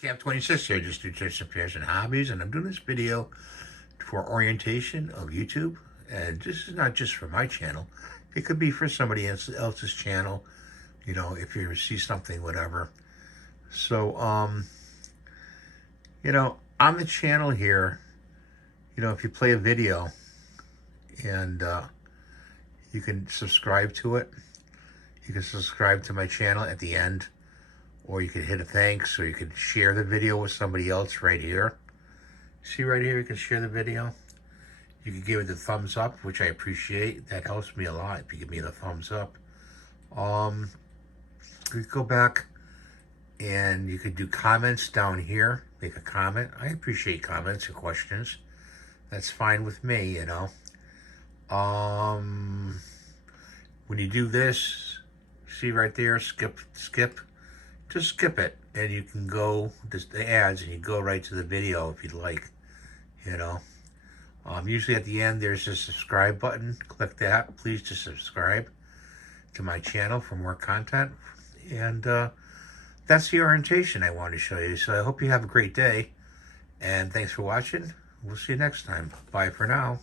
Cap 26 here, just do tips and pairs and hobbies, and I'm doing this video for orientation of YouTube, and this is not just for my channel. It could be for somebody else's channel, you know, if you see something, whatever. So, you know, on the channel here, you know, if you play a video and you can subscribe to it, you can subscribe to my channel at the end, or you could hit a thanks, or you could share the video with somebody else right here. See right here, you can share the video. You can give it the thumbs up, which I appreciate. That helps me a lot if you give me the thumbs up. You go back and you could do comments down here. Make a comment. I appreciate comments and questions. That's fine with me, you know. When you do this, see right there, skip. Just skip it, and you can go to the ads, and you go right to the video if you'd like, you know. Usually at the end, there's a subscribe button. Click that, please, to subscribe to my channel for more content. And that's the orientation I wanted to show you. So I hope you have a great day, and thanks for watching. We'll see you next time. Bye for now.